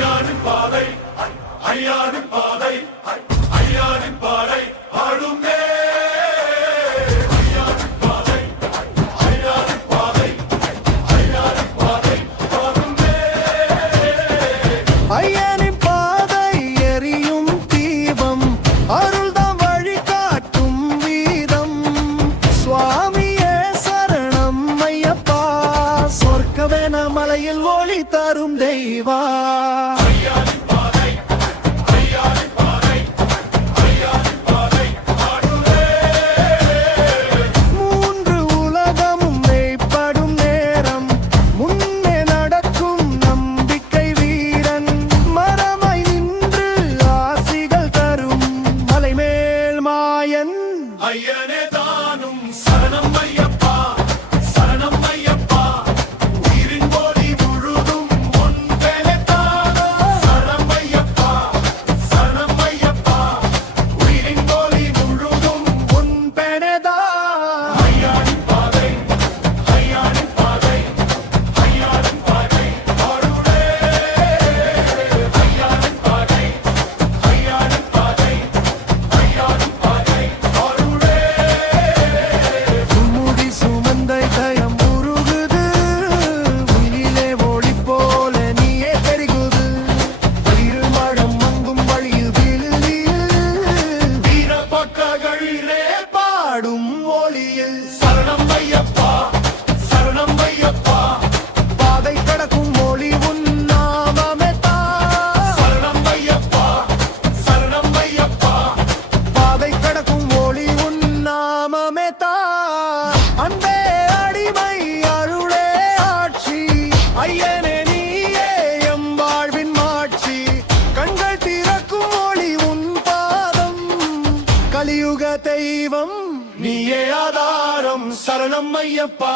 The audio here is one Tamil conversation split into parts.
ஐயாவின் பாதை ஐயாவின் பாதை ஐயாவின் பாதை ஆளுமே ஐயாவின் பாதை ஐயாவின் பாதை ஐயாவின் பாதை ஆளுமே ஐயனின் பாதை எரியும் தீபம் அருள்தான் வழிகாட்டும் வீதம் சுவாமியே சரணம் ஐயப்பா சொர்க்கவேன மலையில் ஒளி தரும் தெய்வா ஐயாவின் பாதை ஐயாவின் பாதை ஐயாவின் பாதை ஆளுமே மூன்று உலகமும் மெய்ப்படும் நேரம் முன்னே நடக்கும் நம்பிக்கை வீரன் மரமாய் நின்று ஆசிகள் தரும் மலைமேல் மாயன் ஐயனே தானும் சரணம் ஐயப்பா சரணம் ஐயப்பா உயிரின் ஒளி முழுதும் ஒன்றே தானோ சரணம் ஐயப்பா சரணம் ஐயப்பா உயிரின் ஒளி முழுதும் உன் பெனதா ஐயாவின் பாதை ஐயாவின் பாதை ஐயாவின் பாதை ஆளுமே ஐயாவின் பாதை ஐயாவின் பாதை ஐயாவின் பாதை ஆளுமே முடி சுமந்த தயம் உருகுது உயிரிலே ஒளி போல நீயே பெருகுது இருமடம் மங்கும் வழியில் வீழ்வில் வீரபக்ககளிலே பாடும் ஒளியில் சரணம் ஐயப்பா சரணம் ஐயப்பா பாதை கடக்கும் ஒளி உன் நாமமே தான் சரணம் ஐயப்பா சரணம் ஐயப்பா பாதை கடக்கும் ஒளி உன் நாமமே தான் அன்பே அடிமை அருளே ஆட்சி ஐயனே நீயே எம் வாழ்வின் மாட்சி கண்கள் திறக்கும் ஒளி உன் பாதம் கலியுக தெய்வம் நீயே ஆதாரம் சரணம் ஐயப்பா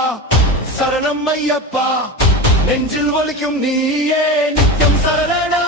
சரணம் ஐயப்பா நெஞ்சில் ஒலிக்கும் நீயே நித்தியம் சரணா